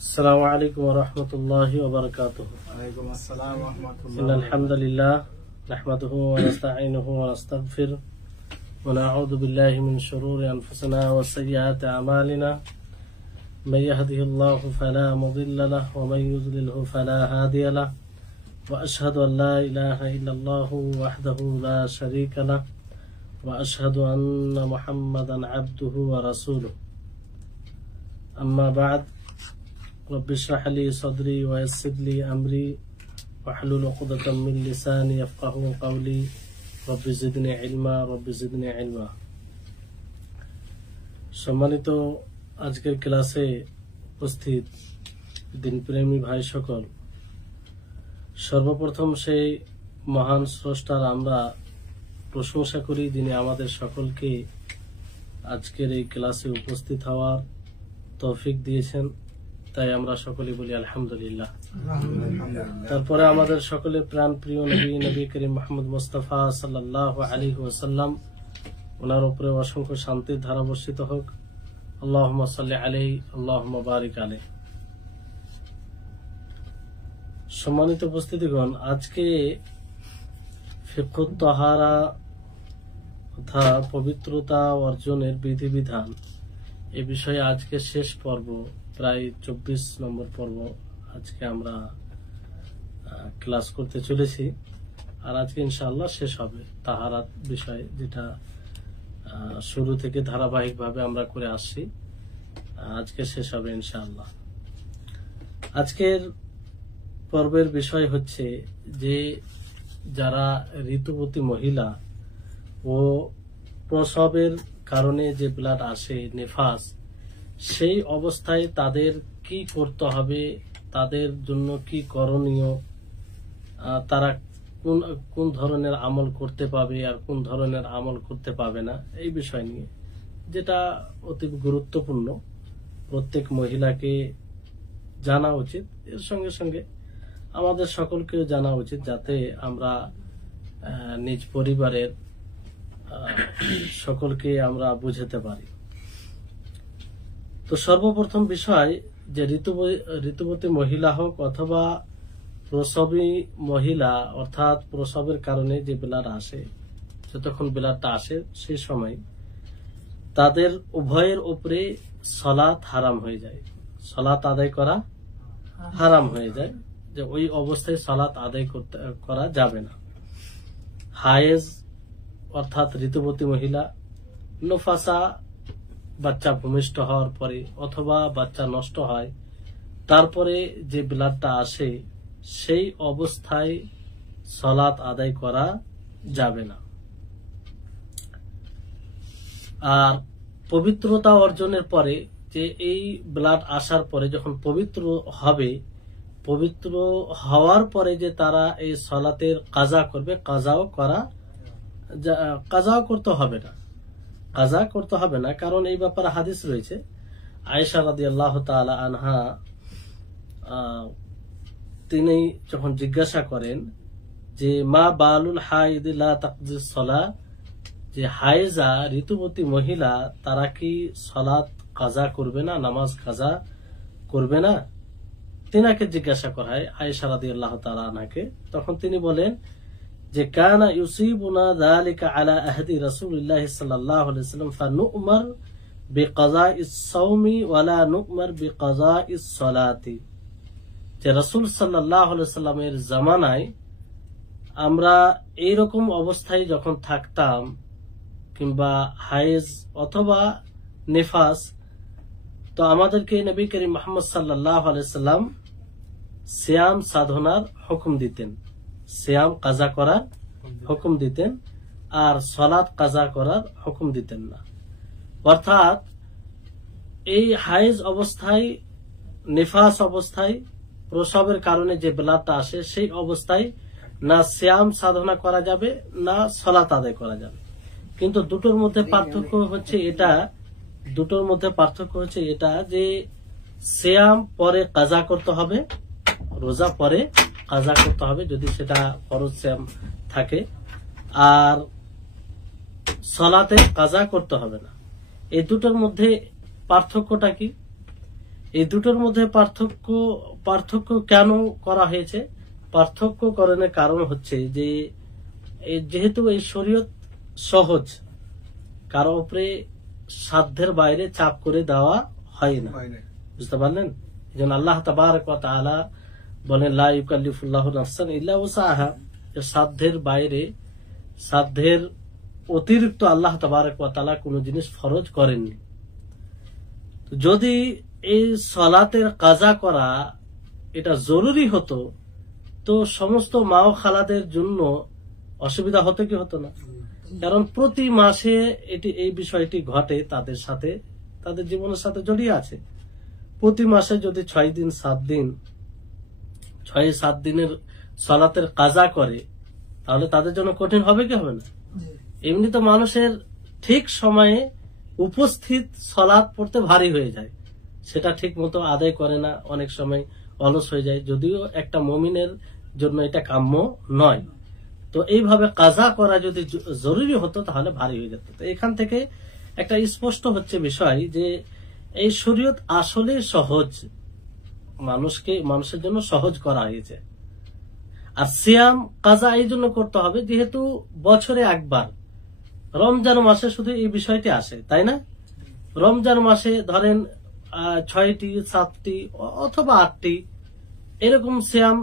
السلام عليكم ورحمة الله وبركاته. وعليكم السلام ورحمة الله. إن الحمد لله نحمده ونستعينه ونستغفره ونعوذ بالله من شرور أنفسنا وسيئات أعمالنا. من يهده الله فلا مضل له ومن يضلله فلا هادي له. وأشهد أن لا إله إلا الله وحده لا شريك له وأشهد أن محمدا عبده ورسوله. أما بعد رب اشرح لي صدري ويسر لي أمري واحلل عقدة من لساني يفقهوا قولي رب زدني علما رب زدني علما. সম্মানিত আজকের ক্লাসে উপস্থিত দিনপ্রেমী ভাই সকল, সর্বপ্রথম সেই মহান স্রষ্টার আমরা প্রশংসা করি যিনি আমাদের সকলকে আজকের এই ক্লাসে উপস্থিত হওয়ার তৌফিক দিয়েছেন, তাই আমরা সকলে বলি আলহামদুলিল্লাহ। তারপরে আমাদের সকলের প্রাণ প্রিয় নবী করিম মুহাম্মদ মুস্তাফা সাল্লাল্লাহু আলাইহি ওয়াসাল্লাম, ওনার উপরে অসংখ্য শান্তির ধারা বর্ষিত হোক। আল্লাহুম্মা সাল্লি আলাইহি আল্লাহুম্মা বারিক আলাইহি। সম্মানিত উপস্থিতিগণ, আজকে ফিকহুত তাহারা তথা পবিত্রতা অর্জনের বিধিবিধান এ বিষয়ে আজকে শেষ পর্ব, প্রায় 24 নম্বর পর্ব আজকে আমরা ক্লাস করতে চলেছি। আর আজকে ইনশাআল্লাহ শেষ হবে তাহারাত বিষয়, যেটা শুরু থেকে ধারাবাহিকভাবে আমরা করে আসছি, আজকে শেষ হবে ইনশাআল্লাহ। আজকের পর্বের বিষয় হচ্ছে যে যারা ঋতুবতী মহিলা ও প্রসবের কারণে যে ব্লাড আসে নিফাস, সেই অবস্থায় তাদের কি করতে হবে, তাদের জন্য কি করণীয়, তারা কোন ধরনের আমল করতে পাবে আর কোন ধরনের আমল করতে পাবে না, এই বিষয় নিয়ে, যেটা অতি গুরুত্বপূর্ণ, প্রত্যেক মহিলাকে জানা উচিত। এর সঙ্গে সঙ্গে আমাদের সকলকেও জানা উচিত, যাতে আমরা নিজ পরিবারের সকলকে আমরা বুঝাতে পারি। তো সর্বপ্রথম বিষয় যে ঋতুবতী মহিলা হোক অথবা প্রসবী মহিলা, অর্থাৎ প্রসবের কারণে যে ব্লাড আসে, যতক্ষণ ব্লাডটা আসে সেই সময় তাদের উভয়ের উপরে সালাত হারাম হয়ে যায়, সালাত আদায় করা হারাম হয়ে যায়, যে ওই অবস্থায় সালাত আদায় করা যাবে না। হায়েজ অর্থাৎ ঋতুবতী মহিলা, নুফাসা বাচ্চা ভূমিষ্ঠ হওয়ার পরে অথবা বাচ্চা নষ্ট হয় তারপরে যে ব্লাডটা আসে, সেই অবস্থায় সালাত আদায় করা যাবে না। আর পবিত্রতা অর্জনের পরে, যে এই ব্লাড আসার পরে যখন পবিত্র হবে, পবিত্র হওয়ার পরে যে তারা এই সালাতের কাজা করবে, কাজাও করতে হবে না, কাজা করতে হবে না। কারণ এই ব্যাপারে হাদিস রয়েছে। আয়েশা রাদিয়াল্লাহু তাআলা আনহা তিনি যখন জিজ্ঞাসা করেন যে মা বালুল হাইদ লা তাকদিস সালাহ, যে হায়েজা ঋতুবতী মহিলা তারা কি সালাত কাজা করবে না, নামাজ কাজা করবে না, তিনাকে জিজ্ঞাসা করা হয় আয়েশা রাদিয়াল্লাহু তাআলা আনহাকে। তখন তিনি বলেন যে কানা ইউসিবুনা যালিকা আলা আহদি রাসূলিল্লাহ সাল্লাল্লাহু আলাইহি ওয়াসাল্লাম ফানু'মার বিকাযাইস সাওমি ওয়া লা নু'মার বিকাযাইস সালাতি, যে রাসূল সাল্লাল্লাহু আলাইহি ওয়াসাল্লামের জামানায় আমরা এই রকম অবস্থায় যখন থাকতাম, কিংবা হায়েজ অথবা নিফাস, তো আমাদেরকে নবী করিম মুহাম্মদ সাল্লাল্লাহু আলাইহি ওয়াসাল্লাম সিয়াম সাধনার হুকুম দিতেন, সিয়াম কাজা করার হুকুম দিতেন, আর সালাত কাজা করার হুকুম দিতেন না। অর্থাৎ এই হায়েজ অবস্থায়, নিফাস অবস্থায়, প্রসবের কারণে যে ব্লাডটা আসে, সেই অবস্থায় না সিয়াম সাধনা করা যাবে না সালাত আদায় করা যাবে। কিন্তু দুটোর মধ্যে পার্থক্য হচ্ছে এটা, যে সিয়াম পরে কাজা করতে হবে, রোজা পরে কাজা করতে হবে যদি সেটা ফরজ সিয়াম থাকে, আর সালাতে কাজা করতে হবে না। এই দুটোর মধ্যে পার্থক্যটা কি? এই দুটোর মধ্যে পার্থক্য কেন করা হয়েছে? পার্থক্য করণের কারণ হচ্ছে যে যেহেতু এই শরীয়ত সহজ, কারো উপরে সাধ্যের বাইরে চাপ করে দেওয়া হয় না, বুঝতে পারলেন? যেমন আল্লাহ তাবারক ওয়া তাআলা বলেন লা ইউকাল্লিফুল্লাহু নাফসান ইল্লা উসাহা, সাধ্যের বাইরে, সাধ্যের অতিরিক্ত আল্লাহ তাবারক ওয়া তাআলা কোনো জিনিস ফরজ করেননি। যদি এই সালাতের কাজা করা এটা জরুরি হতো তো সমস্ত মা ও খালাদের জন্য অসুবিধা হতো কি হতো না? কারণ প্রতি মাসে এই বিষয়টি ঘটে তাদের সাথে, তাদের জীবনের সাথে জড়িয়ে আছে। প্রতি মাসে যদি 6 দিন 7 দিন 6-7 দিনের সালাতের কাজা করে তাহলে তাদের জন্য কঠিন হবে কি হবে না? এমনি তো মানুষের ঠিক সময়ে উপস্থিত সালাত পড়তে ভারী হয়ে যায়, সেটা ঠিক মতো আদায় করে না, অনেক সময় অলস হয়ে যায়, যদিও একটা মুমিনের জন্য এটা কাম্য নয়। তো এইভাবে কাজা করা যদি জরুরি হতো তাহলে ভারী হয়ে যেত। তো এখান থেকে একটা স্পষ্ট হচ্ছে বিষয় যে এই শরীয়ত আসলে সহজ, মানুষের জন্য সহজ করা হয়েছে। আর সিয়াম কাজা এই জন্য করতে হবে যেহেতু বছরে একবার রমজান মাসে শুধু এই বিষয়টি আসে, তাই না? রমজান মাসে ধরেন 6টি 7টি অথবা 8টি এরকম সিয়াম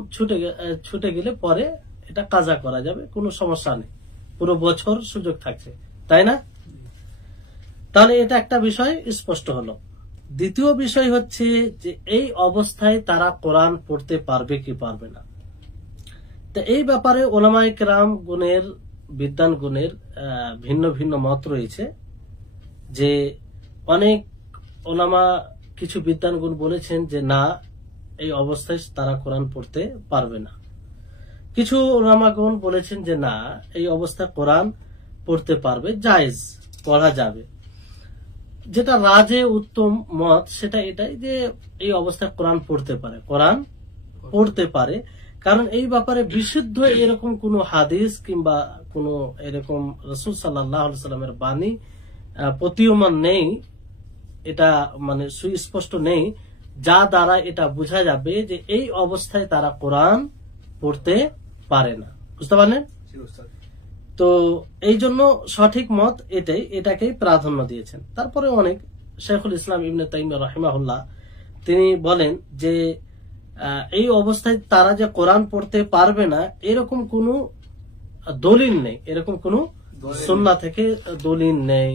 ছুটে গেলে পরে এটা কাজা করা যাবে, কোনো সমস্যা নেই, পুরো বছর সুযোগ থাকছে, তাই না? তাহলে এটা একটা বিষয় স্পষ্ট হলো। দ্বিতীয় বিষয় হচ্ছে যে এই অবস্থায় তারা কোরআন পড়তে পারবে কি পারবে না। তো এই ব্যাপারে ওলামায়ে কেরাম বিদ্বান গুণের ভিন্ন ভিন্ন মত রয়েছে। যে অনেক ওলামা, কিছু বিদ্বান গুণ বলেছেন যে না, এই অবস্থায় তারা কোরআন পড়তে পারবে না। কিছু ওলামাগণ বলেছেন যে না, এই অবস্থায় কোরআন পড়তে পারবে, জায়েজ, পড়া যাবে। যেটা রাজে উত্তম মত সেটা এটাই যে এই অবস্থায় কোরআন পড়তে পারে, কারণ এই ব্যাপারে বিশুদ্ধ এরকম কোন হাদিস কিংবা কোন এরকম রাসূল সাল্লাল্লাহু আলাইহি সাল্লামের বাণী প্রতীয়মান নেই, এটা মানে সুস্পষ্ট নেই, যা দ্বারা এটা বোঝা যাবে যে এই অবস্থায় তারা কোরআন পড়তে পারে না, বুঝতে পারলেন? তো এই জন্য সঠিক মত এটাকেই প্রাধান্য দিয়েছেন। তারপরে অনেক শেখুল ইসলাম ইবনে তাইমিয়া রাহিমাহুল্লাহ তিনি বলেন যে এই অবস্থায় তারা যে কোরআন পড়তে পারবে না এরকম কোনো দলিল নেই, এরকম কোনো সুন্নাহ থেকে দলিল নেই,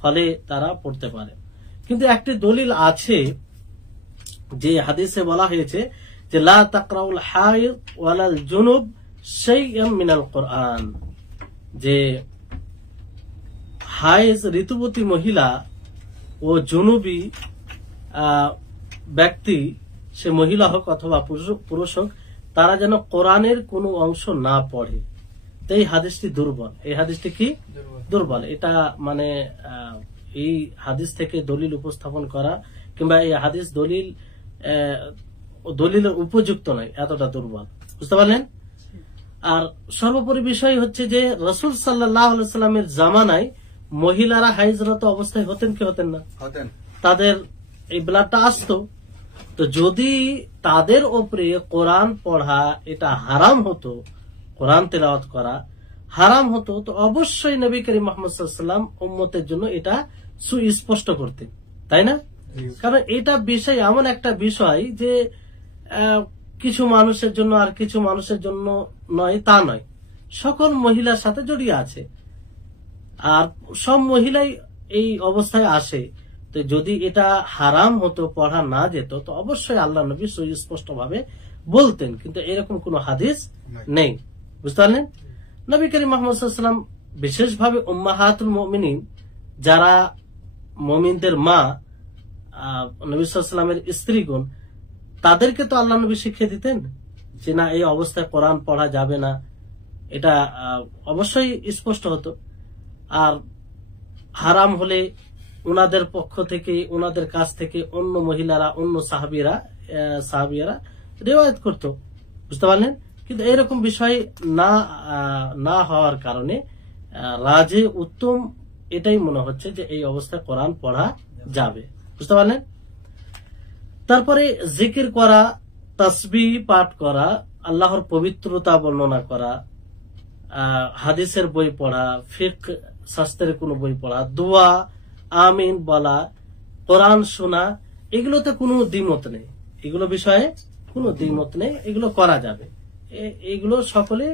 ফলে তারা পড়তে পারে। কিন্তু একটি দলিল আছে, যে হাদিসে বলা হয়েছে যে লা তাকরাউল হায়দ ওয়ালাল জুনুব শাইআম মিনাল কোরআন, যে হায়েজ ঋতুবতী মহিলা ও জুনুবী ব্যক্তি, সে মহিলা হোক অথবা পুরুষ হোক, তারা যেন কোরআনের কোনো অংশ না পড়ে। তো এই হাদিসটি দুর্বল। এই হাদিসটি কি দুর্বল? এটা মানে এই হাদিস থেকে দলিল উপস্থাপন করা কিংবা এই হাদিস দলিলের উপযুক্ত নয়, এতটা দুর্বল, বুঝতে পারলেন? আর সর্বোপরি বিষয় হচ্ছে যে রাসূল সাল্লাল্লাহু আলাইহি সাল্লামের জামানায় মহিলারা হাইজরত অবস্থায় হতেন কি হতেন না? তাদের এই ব্লাডটা আসতো। তো যদি তাদের উপরে কোরআন পড়া এটা হারাম হতো, কোরআন তেলাওয়াত করা হারাম হতো, তো অবশ্যই নবী করিম মুহাম্মদ সাল্লাল্লাহু আলাইহি ওয়াসাল্লাম উম্মতের জন্য এটা সুস্পষ্ট করতেন, তাই না? কারণ এটা বিষয় এমন একটা বিষয় যে কিছু মানুষের জন্য আর কিছু মানুষের জন্য নয়, তা নয়, সকল মহিলার সাথে জড়িয়ে আছে, আর সব মহিলাই এই অবস্থায় আসে। তো যদি এটা হারাম হতো, পড়া না যেত, তো অবশ্যই আল্লাহ নবী সুস্পষ্ট ভাবে বলতেন, কিন্তু এরকম কোন হাদিস নেই, বুঝতে পারলেন? নবী করিম মুহাম্মদ সাল্লাল্লাহু আলাইহি ওয়াসাল্লাম বিশেষভাবে উম্মাহাতুল মুমিনিন, যারা মুমিনদের মা, নবী সাল্লাল্লাহু আলাইহি ওয়াসাল্লামের স্ত্রীগণ, তাদেরকে তো আল্লাহ নবী শিখিয়ে দিতেন যে না, এই অবস্থায় কোরআন পড়া যাবে না, এটা অবশ্যই স্পষ্ট হতো। আর হারাম হলে ওনাদের পক্ষ থেকে, ওনাদের কাছ থেকে অন্য মহিলারা, অন্য সাহাবিয়ারা রিওয়ায়াত করত, বুঝতে পারলেন? কিন্তু এরকম বিষয় না হওয়ার কারণে রাজে উত্তম এটাই মনে হচ্ছে যে এই অবস্থায় কোরআন পড়া যাবে, বুঝতে পারলেন? তারপরে জিকির করা, তাসবিহ পাঠ করা, আল্লাহর পবিত্রতা বর্ণনা করা, হাদিসের বই পড়া, ফিকহ শাস্ত্রের কোন বই পড়া, দোয়া, আমিন বলা, কোরআন শোনা, এগুলোতে কোনো দ্বিমত নেই, এগুলো বিষয়ে কোনো দ্বিমত নেই, এগুলো করা যাবে। এগুলো সকলে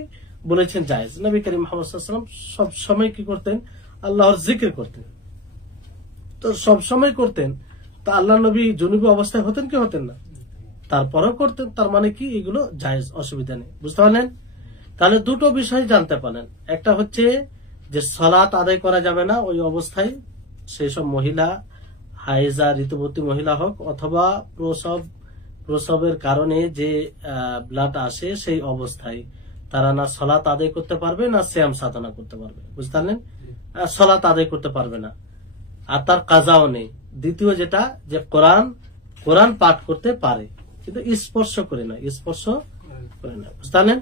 বলেছেন জায়েজ। নবী করিম মুহাম্মদ সাল্লাল্লাহু আলাইহি ওয়াসাল্লাম সব সময় কি করতেন? আল্লাহর জিকির করতেন। তো সব সময় করতেন, তা আল্লাহ নবী জুনুবি অবস্থায় হতেন কি হতেন না? তারপরেও করতেন। তার মানে কি এগুলো জায়েজ, অসুবিধা নেই। বুঝতে পারলেন? তাহলে দুটো বিষয় জানতে পারলেন। একটা হচ্ছে যে সালাত আদায় করা যাবে না ওই অবস্থায়, সেই সব মহিলা, হায়েজা ঋতুবতী মহিলা হোক অথবা প্রসবের কারণে যে ব্লাড আসে সেই অবস্থায় তারা না সালাত আদায় করতে পারবে না সিয়াম সাধনা করতে পারবে। বুঝতে পারলেন? সালাত আদায় করতে পারবে না, আর তার কাজাও নেই। দ্বিতীয় যেটা, যে কোরআন পাঠ করতে পারে কিন্তু স্পর্শ করে না, স্পর্শ করে না। বুঝতে পারলেন?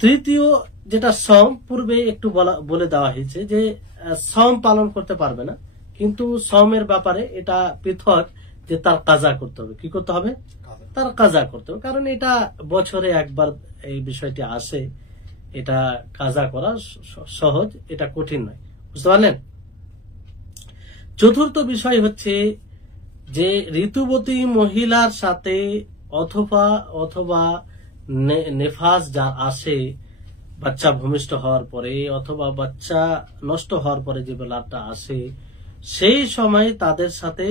তৃতীয় যেটা সম, পূর্বে একটু বলে দেওয়া হয়েছে যে সম পালন করতে পারবে না, কিন্তু সমের ব্যাপারে এটা পৃথক, যে তার কাজা করতে হবে। কি করতে হবে? তার কাজা করতে হবে, কারণ এটা বছরে একবার এই বিষয়টি আসে। এটা কাজা করা সহজ, এটা কঠিন নয়। বুঝতে পারলেন? চতুর্থ বিষয় হচ্ছে যে ঋতুবতী মহিলার সাথে অথবা নেফাস যা আসে বাচ্চা ভূমিষ্ঠ হওয়ার পরে অথবা বাচ্চা নষ্ট হওয়ার পরে যে ব্লাডটা আসে, সেই সময় তাদের সাথে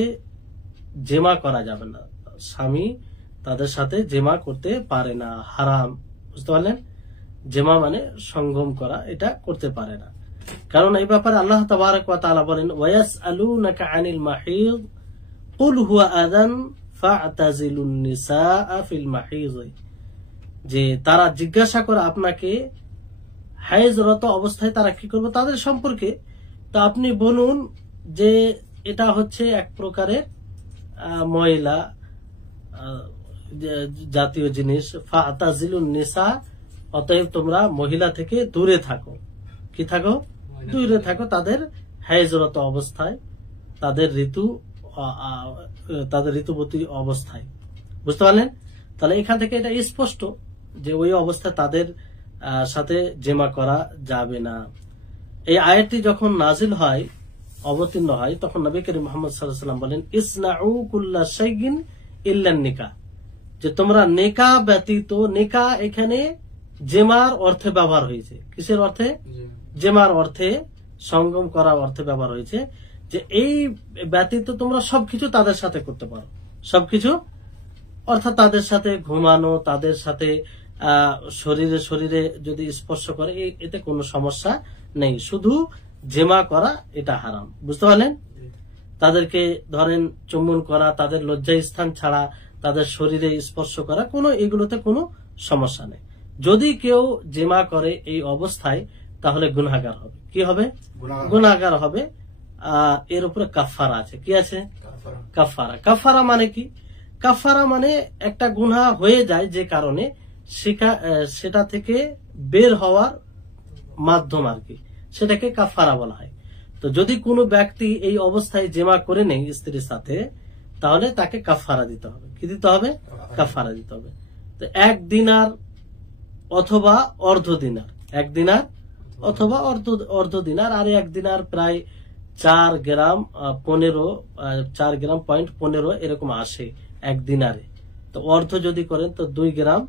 জেমা করা যাবে না। স্বামী তাদের সাথে জেমা করতে পারে না, হারাম। বুঝতে পারলেন? জেমা মানে সঙ্গম করা, এটা করতে পারে না। কারণ এই ব্যাপারে আল্লাহ তাবারক ওয়া তাআলা বলেন, ওয়ায়াসআলুনাকা আনিল মাহিদ কুল হুয়া আযান ফা'তাজিলুন নিসাআ ফিল মাহিদ, যে তারা জিজ্ঞাসা করে আপনাকে হায়েজরত অবস্থায় তারা কি করবে তাদের সম্পর্কে, তো আপনি বলুন যে এটা হচ্ছে এক প্রকারের ময়লা জাতীয় জিনিস। ফা'তাজিলুন নিসা, অতএব তোমরা মহিলা থেকে দূরে থাকো। কি থাকো? দূরে থাকো তাদের হায়েজরত অবস্থায়, তাদের ঋতুবতী অবস্থায়। বুঝতে পারলেন? তাহলে এখান থেকে এটা স্পষ্ট যে ওই অবস্থায় তাদের সাথে জেমা করা যাবে না। এই আয়াতটি যখন নাজিল হয়, অবতীর্ণ হয়, তখন নবী করিম মুহাম্মদ সাল্লাল্লাহু আলাইহি ওয়াসাল্লাম বলেন, ইসনাউ কুল্লা শাইইন ইল্লা নিকাহ, যে তোমরা নেকা ব্যতীত, নেকা এখানে জেমার অর্থে ব্যবহার হয়েছে। কিসের অর্থে? জেমার অর্থে, সঙ্গম করা অর্থে ব্যবহার হয়েছে, যে এই ব্যতীত তোমরা সবকিছু তাদের সাথে করতে পারো। সবকিছু অর্থাৎ তাদের সাথে ঘুমানো, তাদের সাথে শরীরে যদি স্পর্শ করে, এতে কোনো সমস্যা নেই। শুধু জেমা করা এটা হারাম। বুঝতে পারলেন? তাদেরকে ধরেন চুম্বন করা, তাদের লজ্জা স্থান ছাড়া তাদের শরীরে স্পর্শ করা, এগুলোতে কোনো সমস্যা নেই। যদি কেউ জেমা করে এই অবস্থায়, তাহলে গুনাহগার হবে। কি হবে? গুনাহগার হবে। এর উপরে কাফারা আছে। কি আছে? কাফারা। কাফারা মানে কি? কাফারা মানে একটা গুনাহ হয়ে যায় যে কারণে সেটা থেকে বের হওয়ার মাধ্যম আর কি, সেটাকে কাফারা বলা হয়। তো যদি কোনো ব্যক্তি এই অবস্থায় জেমা করে নেই স্ত্রীর সাথে, তাহলে তাকে কাফারা দিতে হবে। কি দিতে হবে? কাফারা দিতে হবে। তো 1 দিনার অথবা অর্ধ দিনার, 1 দিনার অথবা অর্ধ দিনার, আর 1 দিনার প্রায় 4 গ্রাম 15 এরকম আসে 1 দিনারে। তো অর্ধ যদি করেন তো 2 গ্রাম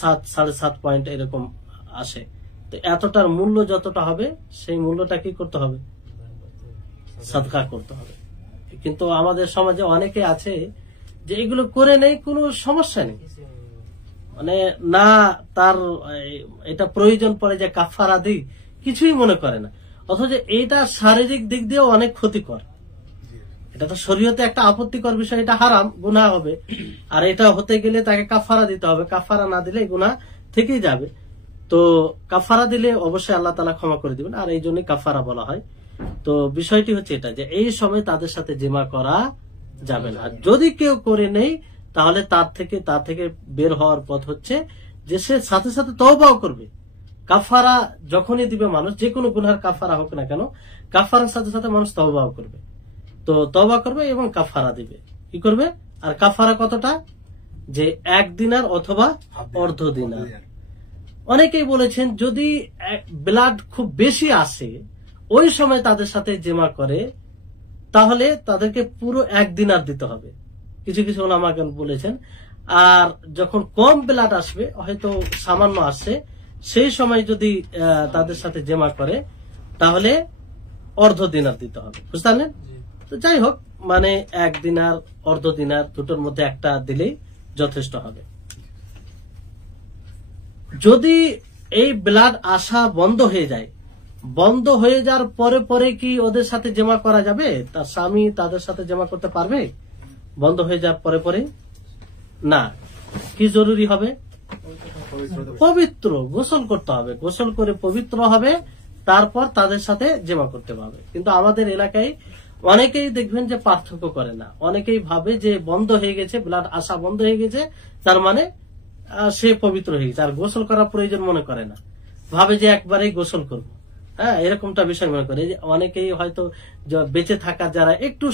7.5 পয়েন্ট এরকম আসে। তো এতটার মূল্য যতটা হবে, সেই মূল্যটা কি করতে হবে? সাদকা করতে হবে। কিন্তু আমাদের সমাজে অনেকে আছে যে এগুলো করে নেই, কোনো সমস্যা নেই, মানে না তার এটা প্রয়োজন পড়ে যে কাফারা দিই, কিছুই মনে করে না। অথচ এইটা শারীরিক দিক দিয়েও অনেক ক্ষতিকর। এটা তো শরীয়তে একটা আপত্তিকর বিষয়, এটা হারাম, গুনাহ হবে। আর এটা হতে গেলে তাকে কাফারা দিতে হবে, কাফারা না দিলে গুনাহ থেকেই যাবে। তো কাফারা দিলে অবশ্যই আল্লাহ তাআলা ক্ষমা করে দিবেন, আর এই জন্যই কাফারা বলা হয়। তো বিষয়টি হচ্ছে এটা, যে এই সময় তাদের সাথে জেমা করা যাবে না। যদি কেউ করে নেই, তাহলে তার থেকে বের হওয়ার পথ হচ্ছে যে সে সাথে সাথে তওবাও করবে। কাফারা যখনই দিবে মানুষ, যে কোনো গুনাহের কাফারা হোক না কেন, কাফারার সাথে সাথে মানুষ তওবাও করবে। তো তওবা করবে এবং কাফারা দিবে, কি করবে। আর কাফারা কতটা, যে 1 দিনার অথবা অর্ধ দিনার। অনেকেই বলেছেন যদি ব্লাড খুব বেশি আসে ওই সময় তাদের সাথে জেমা করে তাহলে তাদেরকে পুরো 1 দিনার দিতে হবে, কিছু কিছু ওলামা বলেছেন। আর যখন কম ব্লাড আসবে, হয়তো সামান্য আসছে, সেই সময় যদি তাদের সাথে জেমা করে তাহলে অর্ধ দিনার দিতে হবে, বুঝতে পারলেন। তো যাই হোক, মানে 1 দিনার অর্ধ দিনার দুটোর মধ্যে একটা দিলেই যথেষ্ট হবে। যদি এই ব্লাড আসা বন্ধ হয়ে যায়, বন্ধ হয়ে যাওয়ার পরে পরে কি ওদের সাথে জমা করা যাবে, তার স্বামী তাদের সাথে জমা করতে পারবে বন্ধ হয়ে যাওয়ার পরে পরে? না। কি জরুরি হবে, পবিত্র গোসল করতে হবে, গোসল করে পবিত্র হবে, তারপর তাদের সাথে জমা করতে পারবে। কিন্তু আমাদের এলাকায় অনেকেই দেখবেন যে পার্থক্য করে না, অনেকেই ভাবে যে বন্ধ হয়ে গেছে, ব্লাড আসা বন্ধ হয়ে গেছে, তার মানে সে পবিত্র হয়ে গেছে, আর গোসল করার প্রয়োজন মনে করে না, ভাবে যে একবারেই গোসল করব। হ্যাঁ, এরকমটা বিষয় মনে করে। অনেকেই হয়তো বেঁচে থাকা যারা একটু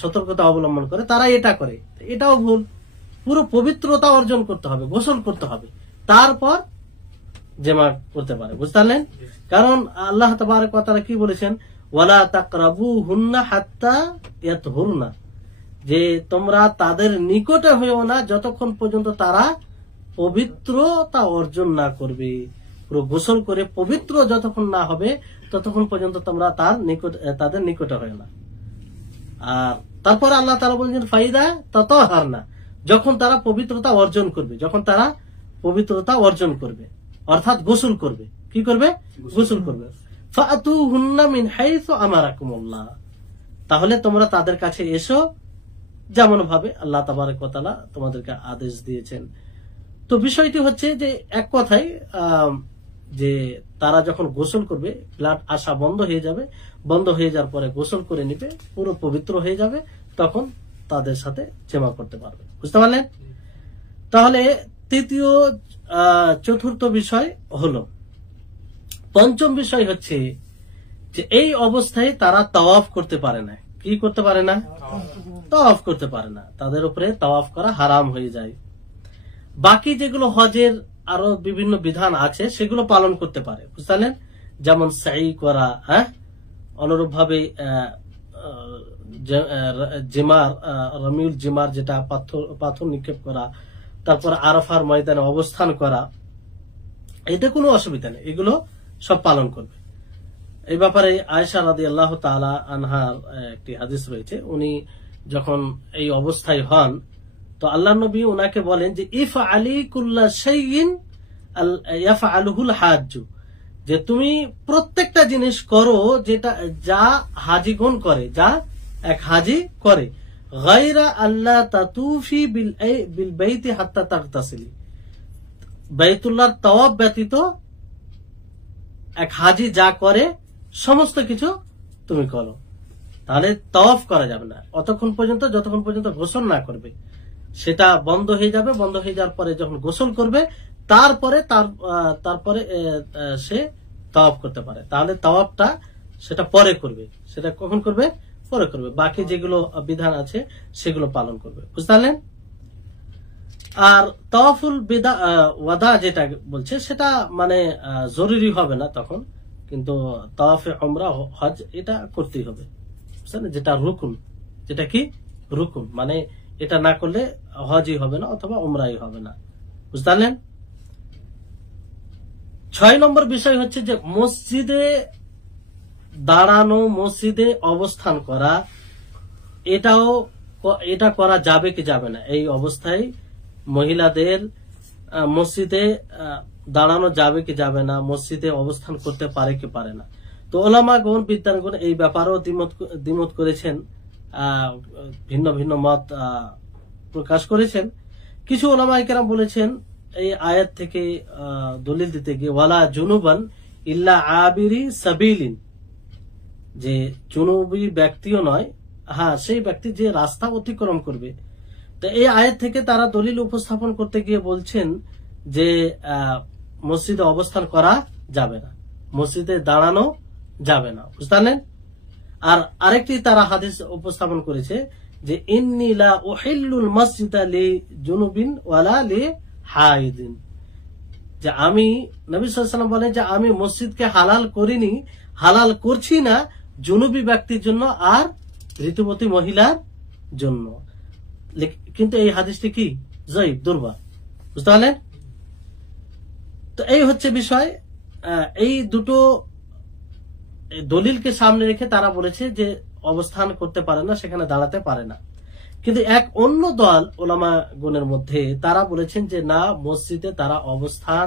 সতর্কতা অবলম্বন করে তারা এটা করে, এটাও ভুল। পুরো পবিত্রতা অর্জন করতে হবে, গোসল করতে হবে, তারপর জেমা করতে পারে, বুঝতে পারলেন। কারণ আল্লাহ তাবারক ওয়া তাআলা কি বলেছেন, ওয়ালা তাকরাবুহুন্না হাত্তা ইয়াতহুরনা, যে তোমরা তাদের নিকটে হইও না যতক্ষণ পর্যন্ত তারা পবিত্রতা অর্জন না করবে। পুরো গোসল করে পবিত্র যতক্ষণ না হবে ততক্ষণ পর্যন্ত তোমরা তাদের নিকটে হইও না। আর তারপরে আল্লাহ তাআলা বলেছেন ফাইদা তাতাহারনা, যখন তারা পবিত্রতা অর্জন করবে, যখন তারা পবিত্রতা অর্জন করবে অর্থাৎ গোসল করবে। কি করবে, গোসল করবে। ফাতুহুন্না মিন হাইসু আমারাকুমুল্লাহ, তাহলে তোমরা তাদের কাছে এসো যেমন ভাবে আল্লাহ তাবারক ওয়া তাআলা তোমাদেরকে আদেশ দিয়েছেন। তো বিষয়টি হচ্ছে যে এক কথায় যে তারা যখন গোসল করবে ব্লাড আসা বন্ধ হয়ে যাবে, বন্ধ হয়ে যাওয়ার পরে গোসল করে নিবে, পুরো পবিত্র হয়ে যাবে, তখন তাদের সাথে জেমা করতে পারবে, বুঝতে পারলেন। তাহলে তৃতীয় চতুর্থ বিষয় হলো। পঞ্চম বিষয় হচ্ছে যে এই অবস্থায় তারা তাওয়াফ করতে পারে না। কি করতে পারে না, তাওয়াফ করতে পারে না, তাদের উপরে তাওয়াফ করা হারাম হয়ে যায়। বাকি যেগুলো হজের আরো বিভিন্ন বিধান আছে সেগুলো পালন করতে পারে, বুঝলেন, যেমন সাই করা, হ্যাঁ, অনুরূপ ভাবে জিমার, রমিউল জিমার যেটা পাথর নিক্ষেপ করা, তারপর আরাফার ময়দানে অবস্থান করা, এতে কোনো অসুবিধা নেই, এগুলো সব পালন করবে। এই ব্যাপারে আয়েশা রাদিয়াল্লাহু তাআলা আনহার একটি হাদিস রয়েছে, উনি যখন এই অবস্থায় হন তো আল্লাহ নবী ওনাকে বলেন যে ইফআলি কুল্লা শাইইন ইয়াফআলুহুল হাজ্জ, যে তুমি প্রত্যেকটা জিনিস করো যেটা যা হাজিগণ করে, যা এক হাজি করে, গায়রা আল্লাহ তাতুফি বিল বাইতি হাত্তা তাগতাসিলি, বাইতুল্লাহর তাওয়াফ ব্যতীত এক হাজি যা করে সমস্ত কিছু তুমি করো। তাহলে তাওয়াফ করা যাবে না অতক্ষণ পর্যন্ত যতক্ষণ পর্যন্ত গোসল না করবে, সেটা বন্ধ হয়ে যাবে। বন্ধ হয়ে যাওয়ার পরে যখন গোসল করবে তারপরে সে তাওয়াফ করতে পারে। তাহলে তাওয়াফটা সেটা পরে করবে, সেটা কখন করবে, পরে করবে। বাকি যেগুলো বিধান আছে সেগুলো পালন করবে, বুঝতে পারলেন। আর তাওয়াফুল ওয়াদা যেটা বলছে সেটা মানে জরুরি হবে না তখন, কিন্তু তাওয়াফে উমরা হজ এটা করতেই হবে, বুঝলেন, যেটা রুকুন, যেটা কি রুকুন, মানে এটা না করলে হজই হবে না অথবা উমরাই হবে না, বুঝতে পারলেন। 6 নম্বর বিষয় হচ্ছে যে মসজিদে দাঁড়ানো, মসজিদে অবস্থান করা, এটা করা যাবে কি যাবে না। এই অবস্থায় মহিলাদের মসজিদে দাঁড়ানো যাবে কি যাবে না, মসজিদে অবস্থান করতে পারে কি পারে না। তো ওলামাগণ, বিদ্বানগণ এই ব্যাপারেও দ্বিমত করেছেন, ভিন্ন ভিন্ন মত প্রকাশ করেছেন। কিছু ওলামায়ে কেরাম বলেছেন এই আয়াত থেকে দলিল দিতে গিয়ে ওয়ালা জুনুবান ইল্লা আবিরি সাবিলিন, যে জুনুবী ব্যক্তিও নয়, হ্যাঁ সেই ব্যক্তি যে রাস্তা অতিক্রম করবে। তো এই আয়াত থেকে তারা দলিল উপস্থাপন করতে গিয়ে বলছেন যে মসজিদে অবস্থান করা যাবে না, মসজিদে দাঁড়ানো যাবে না, বুঝতে পারলেন। আর আরেকটি তারা হাদিস উপস্থাপন করেছে যে ইন্নী লা উহিল্লুল মাসজিদা লিজুনুবিন ওয়ালা লিহাইদিন, যে আমি, নবী সাল্লাল্লাহু আলাইহি ওয়াসাল্লাম বলেন যে আমি মসজিদকে হালাল করিনি, হালাল করছি না জুনুবী ব্যক্তির জন্য আর ঋতুবতী মহিলার জন্য। কিন্তু এই হাদিসটি কি জয়ীফ, দুর্বল, বুঝতে পারলেন? তো এই হচ্ছে বিষয়। এই দুটো দলিলকে সামনে রেখে তারা বলেছে যে অবস্থান করতে পারে না, সেখানে দাঁড়াতে পারে না। কিন্তু এক অন্য দল ওলামা গণের মধ্যে তারা বলেছেন যে না, মসজিদে তারা অবস্থান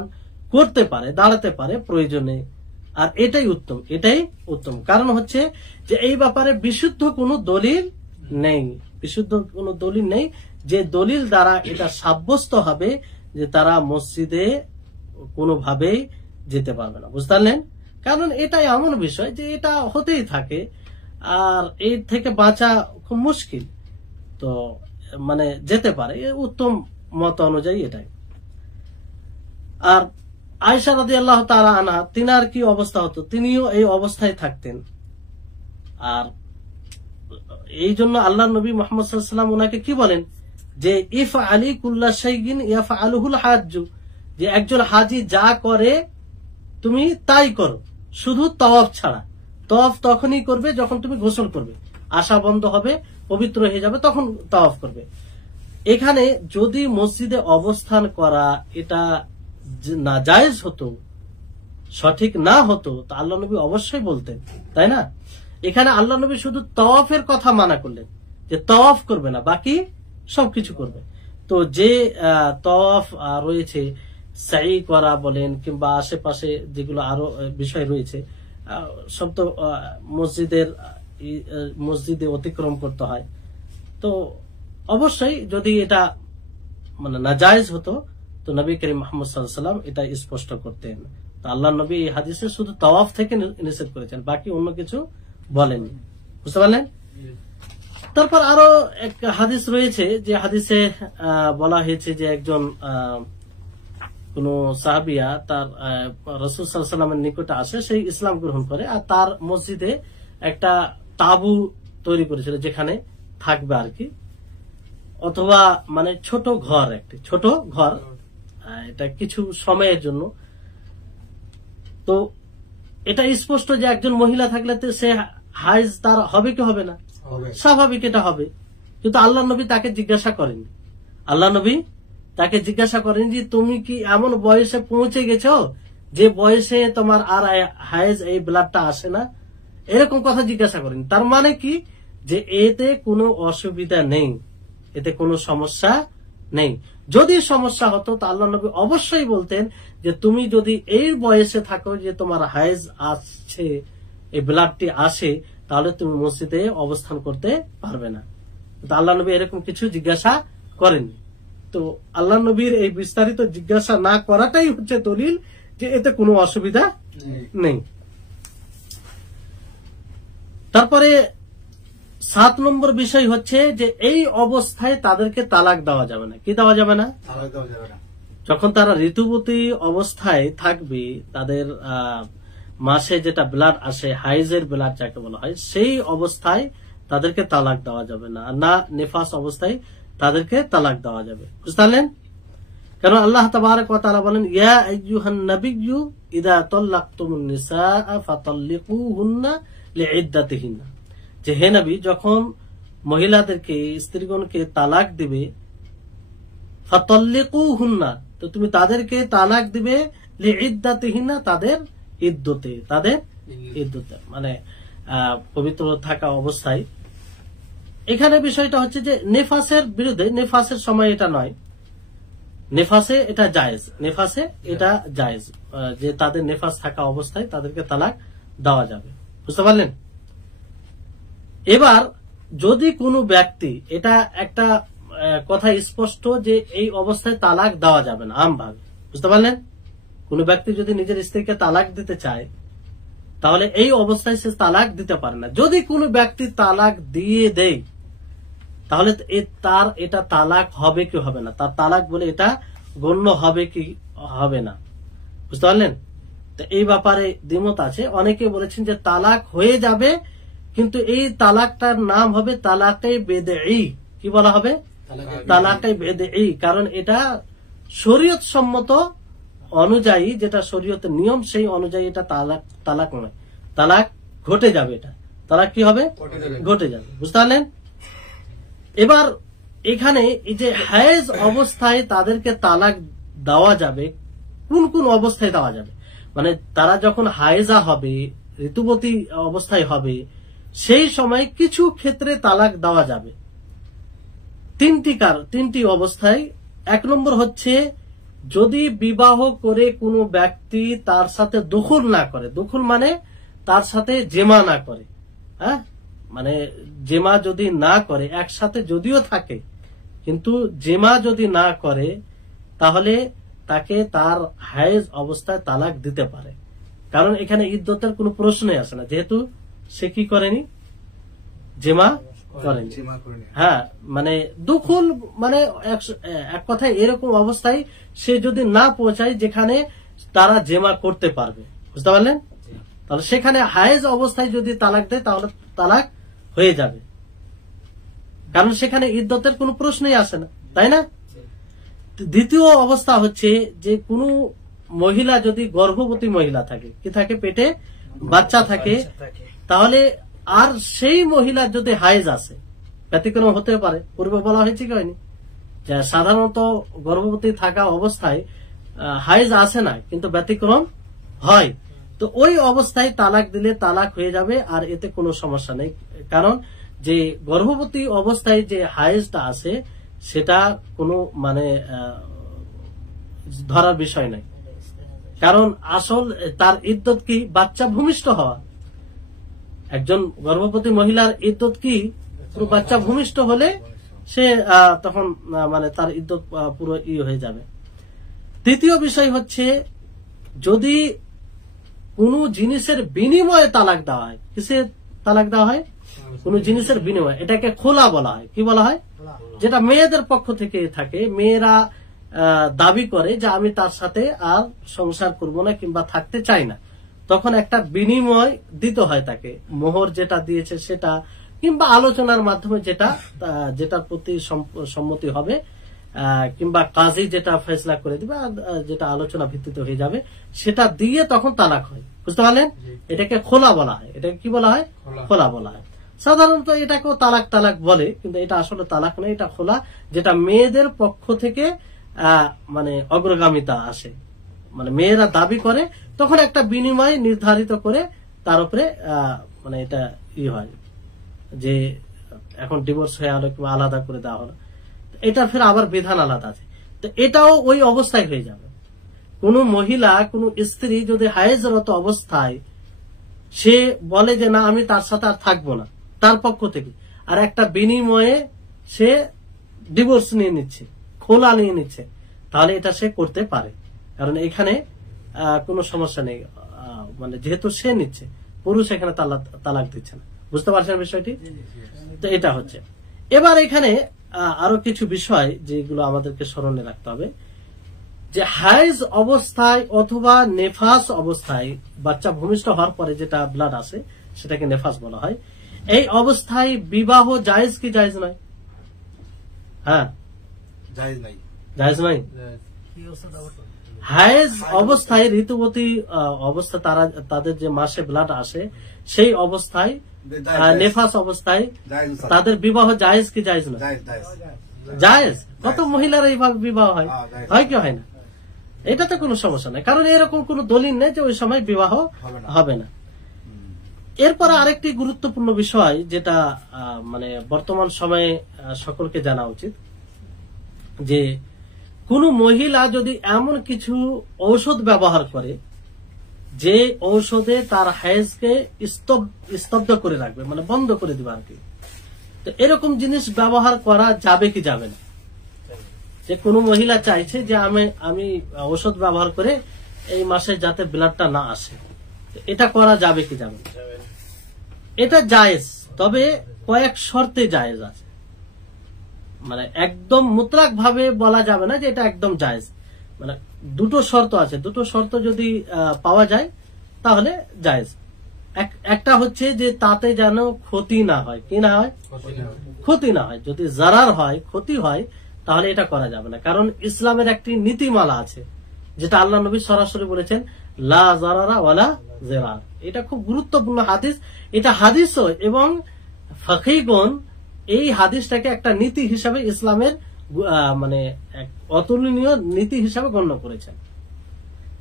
করতে পারে, দাঁড়াতে পারে প্রয়োজনে, আর এটাই উত্তম, এটাই উত্তম। কারণ হচ্ছে যে এই ব্যাপারে বিশুদ্ধ কোনো দলিল নেই, বিশুদ্ধ কোনো দলিল নেই যে দলিল দ্বারা এটা সাব্যস্ত হবে যে তারা মসজিদে কোনোভাবেই যেতে পারবে না, বুঝতে পারলেন? কারণ এটাই এমন বিষয় যে এটা হতেই থাকে, আর এর থেকে বাঁচা খুব মুশকিল। তো মানে যেতে পারে, উত্তম মত অনুযায়ী এটাই। আর আয়েশা রাদিয়াল্লাহু তাআলা আনহা, তিনার কি অবস্থা হতো? তিনিও এই অবস্থায় থাকতেন। আর এই জন্য আল্লাহ নবী মুহাম্মদ সাল্লাল্লাহু আলাইহি ওয়াসাল্লাম ওনাকে কি বলেন যে ইফআলি কুল্লা শাইইন ইয়াফআলুহুল হাজ্জু, যে একজন হাজী যা করে তুমি তাই করো, শুধু তাওয়াফ ছাড়া। তাওয়াফ তখনই করবে যখন তুমি গোসল করবে, আশা বন্ধ হবে, পবিত্র হয়ে যাবে, তখন তাওয়াফ করবে। এখানে যদি মসজিদে অবস্থান করা এটা না জায়েজ হতো, সঠিক না হতো, তা আল্লাহ নবী অবশ্যই বলতেন, তাই না? এখানে আল্লাহ নবী শুধু তাওয়াফের কথা মানা করলেন যে তাওয়াফ করবে না, বাকি সবকিছু করবে। তো যে তাওয়াফ রয়েছে, সাই করা বলেন কিংবা আশেপাশে যেগুলো আরো বিষয় রয়েছে, সব তো মসজিদে অতিক্রম করতে হয়। তো অবশ্যই যদি এটা মানে নাজায়েজ হতো তো নবী করিম মুহাম্মদ সাল্লাল্লাহু আলাইহি ওয়াসাল্লাম এটা স্পষ্ট করতেন। তো আল্লাহ নবী এই হাদিসে শুধু তাওয়াফ থেকে নিষেধ করেছেন, বাকি অন্য কিছু বলেননি, বুঝতে পারলেন? তারপর আরো এক হাদিস রয়েছে, যে হাদিসে বলা হয়েছে যে একজন কোন সাহাবিয়া তার রাসূল সাল্লাল্লাহু আলাইহি ওয়াসাল্লামের নিকটে আসে, সেই ইসলাম গ্রহণ করে, আর তার মসজিদে একটা তাঁবু তৈরি করেছিল যেখানে থাকবে আর কি, অথবা মানে ছোট ঘর, একটি ছোট ঘর, এটা কিছু সময়ের জন্য। তো এটা স্পষ্ট যে একজন মহিলা থাকলে সে হাইজ তার হবে কি হবে না, স্বাভাবিক এটা হবে। কিন্তু আল্লাহ নবী তাকে জিজ্ঞাসা করেননি, আল্লাহ নবী তাকে জিজ্ঞাসা করেন যে তুমি কি এমন বয়সে পৌঁছে গেছো যে বয়সে তোমার আর হাইজ এই ব্লাডটা আসে না, এরকম কথা জিজ্ঞাসা করেন। তার মানে কি যে এতে কোনো অসুবিধা নেই, এতে কোনো সমস্যা নেই। যদি সমস্যা হতো তা আল্লাহ নবী অবশ্যই বলতেন যে তুমি যদি এই বয়সে থাকো যে তোমার হাইজ আসছে, এই ব্লাডটি আসে, তাহলে তুমি মসজিদে অবস্থান করতে পারবে না। তো আল্লাহ নবী এরকম কিছু জিজ্ঞাসা করেননি। তো আল্লাহ নবীর এই বিস্তারিত জিজ্ঞাসা না করাটাই হচ্ছে দলিল যে এতে কোনো অসুবিধা নেই। তারপরে 7 নম্বর বিষয় হচ্ছে যে এই অবস্থায় তাদেরকে তালাক দেওয়া যাবে না। কি দেওয়া যাবে না? যখন তারা ঋতুবতী অবস্থায় থাকবে, তাদের মাসে যেটা ব্লাড আসে, হাইজের ব্লাড যাকে বলা হয়, সেই অবস্থায় তাদেরকে তালাক দেওয়া যাবে না, না নিফাস অবস্থায় তাদেরকে তালাক দেওয়া যাবে, বুঝতে পারলেন? কারণ আল্লাহ তাবারক ওয়া তাআলা বলেন ইয়া আইয়ুহান নাবিয়্যু ইযা তাল্লাকতুমুন নিসা ফাতাল্লিকুহুন্না লিইদ্দাতিহিন্না, যে হে নবী যখন মহিলাদেরকে, স্ত্রীগণকে তালাক দিবে, ফাতাল্লিকুহুন্না, তো তুমি তাদেরকে তালাক দিবে লিইদ্দাতিহিন্না, তাদের ইদ্দতে, তাদের ইদ্দতে মানে পবিত্র থাকা অবস্থায়। এখানে বিষয়টা হচ্ছে যে নেফাসের বিরুদ্ধে, নেফাসের সময় এটা নয়, নেফাসে এটা জায়েজ, নেফাসে এটা জায়েজ যে তাদের নেফাস থাকা অবস্থায় তাদেরকে তালাক দেওয়া যাবে, বুঝতে পারলেন? এবার যদি কোনো ব্যক্তি, এটা একটা কথা স্পষ্ট যে এই অবস্থায় তালাক দেওয়া যাবে না আমভাবে, বুঝতে পারলেন? কোন ব্যক্তি যদি নিজের স্ত্রীকে তালাক দিতে চায় তাহলে এই অবস্থায় সে তালাক দিতে পারে না। যদি কোনো ব্যক্তি তালাক দিয়ে দেয় তাহলে তার এটা তালাক হবে কি হবে না, তার তালাক বলে এটা গণ্য হবে কি হবে না, বুঝতে পারলেন? তো এই ব্যাপারে দ্বিমত আছে। অনেকে বলেছেন যে তালাক হয়ে যাবে কিন্তু এই তালাকটার নাম হবে তালাকে বেদঈ। কি বলা হবে? তালাকে বেদঈ। কারণ এটা শরীয়ত সম্মত অনুযায়ী, যেটা শরীয়তের নিয়ম সেই অনুযায়ী এটা তালাক নয়, তালাক ঘটে যাবে। এটা তালাক কি হবে? ঘটে যাবে। বুঝতে পারলেন? এবার এখানে এই যে হায়েজ অবস্থায় তাদেরকে তালাক দেওয়া যাবে, কোন কোন অবস্থায় দেওয়া যাবে, মানে তারা যখন হায়েজা হবে, ঋতুবতী অবস্থায় হবে, সেই সময় কিছু ক্ষেত্রে তালাক দেওয়া যাবে। তিনটি অবস্থায়। 1 নম্বর হচ্ছে যদি বিবাহ করে কোনো ব্যক্তি তার সাথে দখল না করে, দখল মানে তার সাথে জেমা না করে, হ্যাঁ, মানে জেমা যদি না করে, একসাথে যদিও থাকে কিন্তু জেমা যদি না করে, তাহলে তাকে তার হায়েজ অবস্থায় তালাক দিতে পারে। কারণ এখানে ইদ্দতের কোনো প্রশ্নই আসে না, যেহেতু সে কি করেনি, জেমা করেনি। হ্যাঁ, মানে দখল মানে এক কথায় এরকম অবস্থায় সে যদি না পৌঁছায় যেখানে তারা জেমা করতে পারবে। বুঝতে পারলেন? তাহলে সেখানে হায়েজ অবস্থায় যদি তালাক দেয় তাহলে তালাক হয়ে যাবে, কারণ সেখানে ইদ্দতের কোনো প্রশ্নই আসে না, তাই না? দ্বিতীয় অবস্থা হচ্ছে যে কোনো মহিলা যদি গর্ভবতী মহিলা থাকে, কি থাকে, পেটে বাচ্চা থাকে, তাহলে আর সেই মহিলার যদি হায়েজ আসে, ব্যতিক্রম হতে পারে, পূর্বে বলা হয়েছে কি হয়নি, যে সাধারণত গর্ভবতী থাকা অবস্থায় হায়েজ আসে না, কিন্তু ব্যতিক্রম হয়। তো ওই অবস্থায় তালাক দিলে তালাক হয়ে যাবে, আর এতে কোনো সমস্যা নেই। কারণ যে গর্ভবতী অবস্থায় যে হায়েজটা আসে সেটা কোনো মানে ধরার বিষয় নাই। কারণ আসল তার ইদ্দত কি, বাচ্চা ভূমিষ্ঠ হওয়া। একজন গর্ভবতী মহিলার ইদ্দত কি, পুরো বাচ্চা ভূমিষ্ঠ হলে সে তখন মানে তার ইদ্দত পুরো হয়ে যাবে। তৃতীয় বিষয় হচ্ছে যদি কোন জিনিসের বিনিময়ে তালাক দেওয়া হয়, কিসের তালাক দেওয়া হয়, কোন জিনিসের বিনিময়ে, এটাকে খোলা বলা হয়। কি বলা হয়? যেটা মেয়েদের পক্ষ থেকে থাকে, মেয়েরা দাবি করে যে আমি তার সাথে আর সংসার করব না কিংবা থাকতে চাই না, তখন একটা বিনিময় দিতে হয় তাকে, মোহর যেটা দিয়েছে সেটা, কিংবা আলোচনার মাধ্যমে যেটার প্রতি সম্মতি হবে, কিংবা কাজী যেটা ফেসলা করে দিবে, যেটা আলোচনা ভিত্তিতে হয়ে যাবে, সেটা দিয়ে তখন তালাক হয়। বুঝতে পারলেন? এটাকে খোলা বলা হয়। এটাকে কি বলা হয়? খোলা বলা হয়। সাধারণত এটাকেও তালাক বলে, কিন্তু এটা আসলে তালাক নয়, এটা খোলা, যেটা মেয়েদের পক্ষ থেকে মানে অগ্রগামিতা আসে, মানে মেয়েরা দাবি করে, তখন একটা বিনিময় নির্ধারিত করে তার উপরে মানে এটা হয় যে এখন ডিভোর্স হয়ে আলো কিংবা আলাদা করে দেওয়া হলো, এটার ফের আবার বিধান আলাদা আছে। তো এটাও ওই অবস্থায় হয়ে যাবে। কোন মহিলা, কোন স্ত্রী যদি হায়েজরত অবস্থায় সে বলে যে না আমি তার সাথে আর থাকবো না, তার পক্ষ থেকে, আর একটা বিনিময়ে সে ডিভোর্স নিয়ে নিচ্ছে, খোলা নিয়ে নিচ্ছে, তাহলে এটা সে করতে পারে। কারণ এখানে কোনো সমস্যা নেই, মানে যেহেতু সে নিচ্ছে, পুরুষ এখানে তালাক দিচ্ছে না। বুঝতে পারছেন বিষয়টি? তো এটা হচ্ছে। এবার এখানে আরো কিছু বিষয় যেগুলো আমাদেরকে স্মরণে রাখতে হবে, যে হায়েজ অবস্থায় অথবা নেফাস অবস্থায়, বাচ্চা ভূমিষ্ঠ হওয়ার পরে যেটা ব্লাড আসে সেটাকে নেফাস বলা হয়, এই অবস্থায় বিবাহ জায়েজ কি জায়েজ নয়? হ্যাঁ, জায়েজ নাই। হায়েজ অবস্থায়, ঋতুবতী অবস্থা, তাদের যে মাসে ব্লাড আসে সেই অবস্থায়, নেফাস অবস্থায় তাদের বিবাহ জায়েজ কি জায়েজ নয়? জায়েজ। কত মহিলার এইভাবে বিবাহ হয়, হয় কি হয় না? এটাতে কোনো সমস্যা নেই, কারণ এরকম কোনো দলিল নেই যে ওই সময় বিবাহ হবে না। এরপরে আরেকটি গুরুত্বপূর্ণ বিষয় যেটা মানে বর্তমান সময়ে সকলকে জানা উচিত, যে কোন মহিলা যদি এমন কিছু ঔষধ ব্যবহার করে যে ঔষধে তার হায়েজকে স্তব্ধ করে রাখবে, মানে বন্ধ করে দিবে আর কি, তো এরকম জিনিস ব্যবহার করা যাবে কি যাবে না? যে কোন মহিলা চাইছে যে আমি ঔষধ ব্যবহার করে এই মাসে যাতে ব্লাডটা না আসে, এটা করা যাবে কি যাবে না? এটা জায়েজ, তবে কয়েক শর্তে জায়েজ আছে। মানে একদম মুতলাক ভাবে বলা যাবে না যে এটা একদম জায়েজ, মানে দুটো শর্ত আছে, দুটো শর্ত যদি পাওয়া যায় তাহলে জায়েজ। একটা হচ্ছে যে তাতে যেন ক্ষতি না হয়, কি না হয়, ক্ষতি না হয়। যদি জারার হয়, ক্ষতি হয়, তাহলে এটা করা যাবে না। কারণ ইসলামের একটি নীতিমালা আছে যেটা আল্লাহ নবী সরাসরি বলেছেন, লা জারারা ওয়ালা জিরার। এটা খুব গুরুত্বপূর্ণ হাদিস। এটা হাদিসও এবং ফাকিহগণ এই হাদিসটাকে একটা নীতি হিসাবে ইসলামের মানে এক অতুলনীয় নীতি হিসাবে গণ্য করেছেন,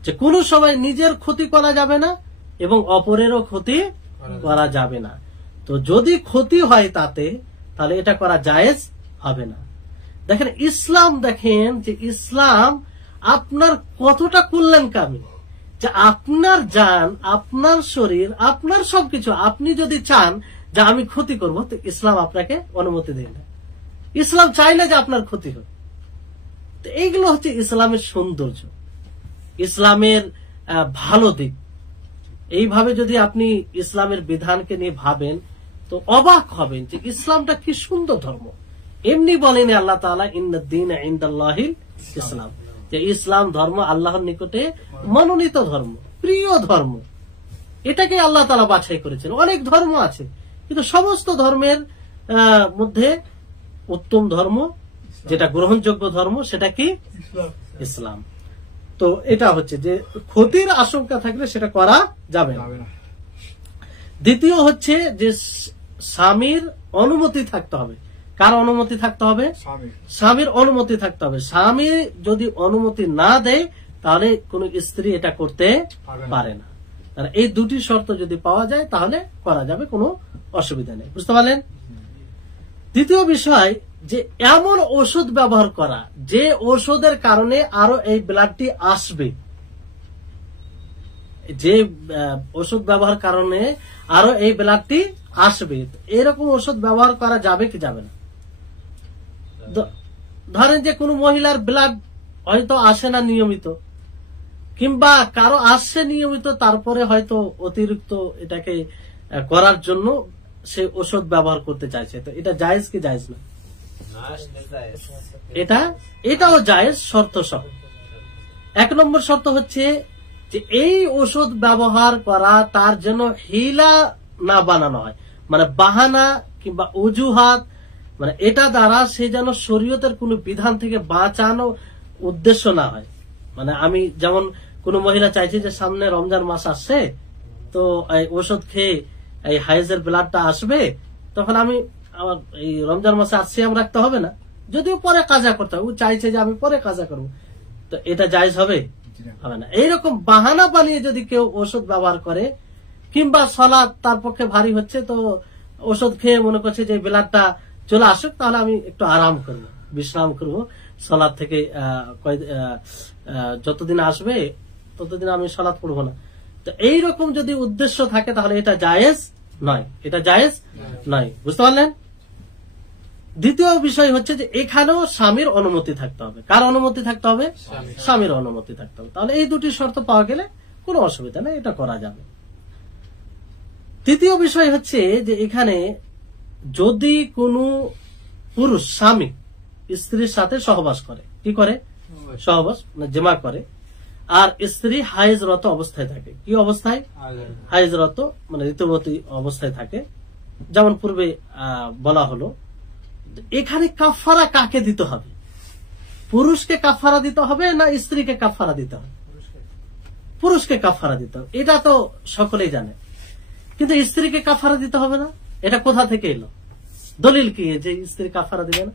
যে কোন সময় নিজের ক্ষতি করা যাবে না এবং অপরেরও ক্ষতি করা যাবে না। তো যদি ক্ষতি হয় তাতে, তাহলে এটা করা জায়েজ হবে না। দেখেন ইসলাম, দেখেন যে ইসলাম আপনার কতটা কল্যাণকামী, যে আপনার জান, আপনার শরীর, আপনার সবকিছু আপনি যদি চান যে আমি ক্ষতি করব, তো ইসলাম আপনাকে অনুমতি দেয় না। ইসলাম চাইলে যে আপনার ক্ষতি হয়। তো এইগুলো হচ্ছে ইসলামের সৌন্দর্য, ইসলামের ভালো দিক। এইভাবে যদি আপনি ইসলামের বিধানকে নিয়ে ভাবেন তো অবাক হবেন যে ইসলামটা কি সুন্দর ধর্ম। এমনি বলেনি আল্লাহ তাআলা, ইন্নাদ-দীনা ইনদাল্লাহিল ইসলাম, যে ইসলাম ধর্ম আল্লাহর নিকটে মনোনীত ধর্ম, প্রিয় ধর্ম। এটাকে আল্লাহ তাআলা বাছাই করেছেন। অনেক ধর্ম আছে, কিন্তু সমস্ত ধর্মের মধ্যে উত্তম ধর্ম, যেটা গ্রহণযোগ্য ধর্ম, সেটা কি? ইসলাম। তো এটা হচ্ছে যে ক্ষতির আশঙ্কা থাকলে সেটা করা যাবে না। দ্বিতীয় হচ্ছে যে স্বামীর অনুমতি থাকতে হবে। কার অনুমতি থাকতে হবে? স্বামীর অনুমতি থাকতে হবে। স্বামী যদি অনুমতি না দেয় তাহলে কোন স্ত্রী এটা করতে পারে না। এই দুটি শর্ত যদি পাওয়া যায় তাহলে করা যাবে, কোনো অসুবিধা নেই। বুঝতে পারলেন? দ্বিতীয় বিষয় যে এমন ওষুধ ব্যবহার করা যে ওষুধের কারণে আরো এই ব্লাডটি আসবে, যে ওষুধ ব্যবহার কারণে আরো এই ব্লাডটি আসবে, এরকম ওষুধ ব্যবহার করা যাবে কি যাবে না? ধরেন যে কোন মহিলার ব্লাড হয়তো আসে না নিয়মিত, কিংবা কারো আসছে নিয়মিত, তারপরে হয়তো অতিরিক্ত এটাকে করার জন্য সে ওষুধ ব্যবহার করতে চাইছে, তো এটা জায়েজ কি জায়েজ না? এটাও জায়েজ, শর্ত সহ। এক নম্বর শর্ত হচ্ছে যে এই ওষুধ ব্যবহার করা তার যেন হিলা না বানানো হয়, মানে বাহানা কিংবা অজুহাত, মানে এটা দ্বারা সে যেন শরীয়তের কোন বিধান থেকে বাঁচানো উদ্দেশ্য না হয়। মানে আমি যেমন কোন মহিলা চাইছে যে সামনে রমজান মাস আসছে, তো এই ওষুধ খেয়ে এই হাইজের ব্লাডটা আসবে, তখন আমি আমার এই রমজান মাসে আর সিয়াম রাখতে হবে না, যদিও পরে কাজা করতে হবে, ও চাইছে যে আমি পরে কাজা করবো, তো এটা জায়েজ হবে? হবে না। এইরকম বাহানা বানিয়ে যদি কেউ ওষুধ ব্যবহার করে, কিংবা সালাত তার পক্ষে ভারী হচ্ছে, তো ওষুধ খেয়ে মনে করছে যে ব্লাডটা চলে আসুক, তাহলে আমি একটু আরাম করবো, বিশ্রাম করবো, সালাত থেকে যতদিন আসবে ততদিন আমি সালাত পড়বো না, তো এইরকম যদি উদ্দেশ্য থাকে তাহলে এটা জায়েজ নয়, এটা জায়েজ নয়। বুঝতে পারলেন? দ্বিতীয় বিষয় হচ্ছে যে এখানেও স্বামীর অনুমতি থাকতে হবে। কার অনুমতি থাকতে হবে? স্বামীর অনুমতি থাকতে হবে। তাহলে এই দুটি শর্ত পাওয়া গেলে কোনো অসুবিধা নেই, এটা করা যাবে। তৃতীয় বিষয় হচ্ছে যে এখানে যদি কোনো পুরুষ স্বামী স্ত্রীর সাথে সহবাস করে, কি করে? সহবাস মানে জেমা করে, আর স্ত্রী হাইজরত অবস্থায় থাকে। কি অবস্থায়? হাইজরত মানে ঋতুবতী অবস্থায় থাকে, যেমন পূর্বে বলা হলো। এখানে কাফারা কাকে দিতে হবে? পুরুষকে কাফারা দিতে হবে না স্ত্রীকে কাফারা দিতে হবে? পুরুষকে কাফারা দিতে হবে, এটা তো সকলেই জানে। কিন্তু স্ত্রীকে কাফারা দিতে হবে না, এটা কোথা থেকে এলো? দলিল কি যে স্ত্রী কাফারা দিবে না?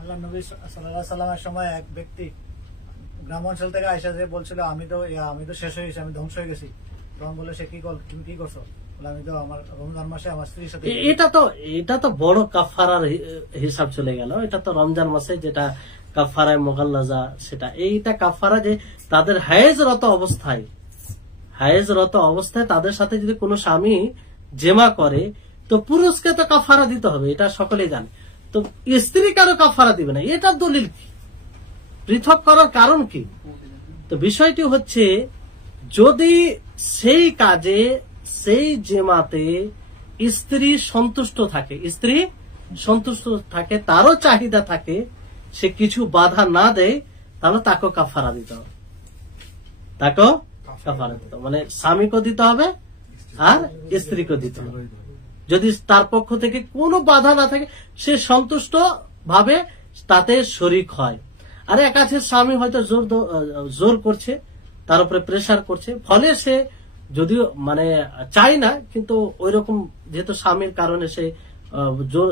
আল্লাহ নবী সাল্লাল্লাহু আলাইহি সাল্লামের সময় এক ব্যক্তি গ্রাম অঞ্চল থেকে আয়সা যে বলছিল আমি তো শেষ হয়ে গেছি, আমি ধ্বংস হয়ে গেছি, তখন বলে সে তুমি কি করছো? আমি তো আমার রমজান মাসে আমার স্ত্রীর সাথে। এটা তো বড় কাফারার হিসাব চলে গেল। এটা তো রমজান মাসে যেটা কাফারায় মোগাল্লাজা, সেটা এইটা কাফারা যে তাদের হায়েজরত অবস্থায় তাদের সাথে যদি কোনো স্বামী জেমা করে, তো পুরুষকে তো কাফারা দিতে হবে, এটা সকলেই জানে। তো স্ত্রী কারো কাফারা দিবে না, এটা দলিল কি? পৃথক করার কারণ কি? তো বিষয়টি হচ্ছে যদি সেই কাজে, সেই জেমাতে স্ত্রী সন্তুষ্ট থাকে, তারও চাহিদা থাকে, সে কিছু বাধা না দেয়, তাহলে তাকে কাফারা দিতে হবে। তাকেও কাফারা দিতে হবে। মানে স্বামীকেও দিতে হবে আর স্ত্রীকেও দিতে হবে। যদি তার পক্ষ থেকে কোনো বাধা না থাকে, সে সন্তুষ্ট ভাবে তাতে শরিক হয়। আর এক আছে স্বামী হয়তো জোর করছে, তার উপরে প্রেসার করছে, ফলে সে যদিও মানে চাই না, কিন্তু ওই রকম যেহেতু স্বামীর কারণে সে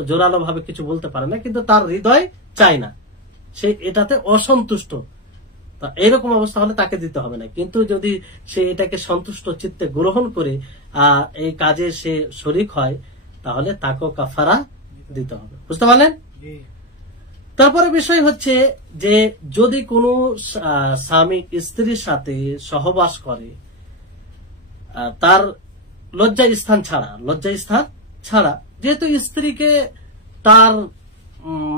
জোরালো ভাবে কিছু বলতে পারে না, কিন্তু তার হৃদয় চায় না, সে এটাতে অসন্তুষ্ট। তা এইরকম অবস্থা হলে তাকে দিতে হবে না। কিন্তু যদি সে এটাকে সন্তুষ্ট চিত্তে গ্রহণ করে এই কাজে সে শরিক হয়, তাহলে তাকেও কাফারা দিতে হবে। বুঝতে পারলেন? তারপরে বিষয় হচ্ছে যে যদি কোনো স্বামী স্ত্রীর সাথে সহবাস করে তার লজ্জা স্থান ছাড়া, যেহেতু স্ত্রীকে তার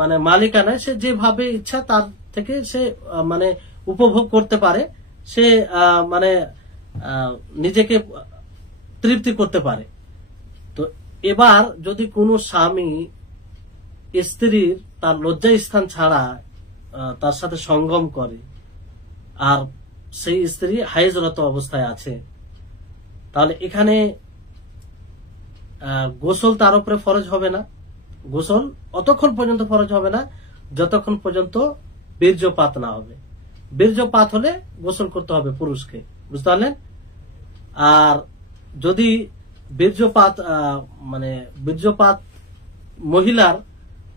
মানে মালিকানায় সে যেভাবে ইচ্ছা তার থেকে সে মানে উপভোগ করতে পারে, সে মানে নিজেকে তৃপ্তি করতে পারে। তো এবার যদি কোনো স্বামী স্ত্রীর তার লজ্জা স্থান ছাড়া তার সাথে সঙ্গম করে, আর সেই স্ত্রী হাইজরত অবস্থায় আছে, তাহলে এখানে গোসল তার উপরে ফরজ হবে না। গোসল অতক্ষণ পর্যন্ত ফরজ হবে না যতক্ষণ পর্যন্ত বীর্যপাত না হবে। বীর্যপাত হলে গোসল করতে হবে পুরুষকে। বুঝতে পারলেন? আর যদি বীর্যপাত মানে বীর্যপাত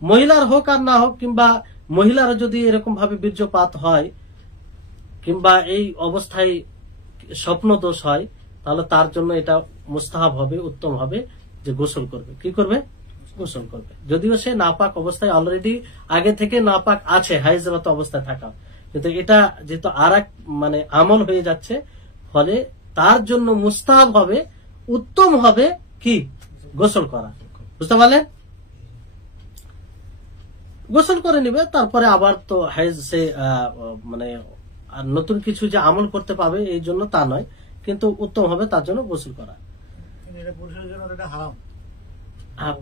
মহিলার হোক আর না হোক, কিংবা মহিলার যদি এরকম ভাবে বীর্যপাত হয় কিংবা এই অবস্থায় স্বপ্ন দোষ হয়, তাহলে তার জন্য এটা মুস্তাহাব হবে, উত্তম হবে যে গোসল করবে। কি করবে? গোসল করবে। যদিও সে নাপাক অবস্থায় অলরেডি আগে থেকে নাপাক আছে, হাইজরত অবস্থায় থাকা, কিন্তু এটা যেহেতু আর এক মানে আমল হয়ে যাচ্ছে, ফলে তার জন্য মুস্তাহাব হবে, উত্তম হবে কি? গোসল করা। বুঝতে পারলেন? গোসল করে নিবে, তারপরে আবার তো হাইজ সে মানে নতুন কিছু যে আমল করতে পাবে এই জন্য তা নয়, কিন্তু উত্তম হবে তার জন্য গোসল করা।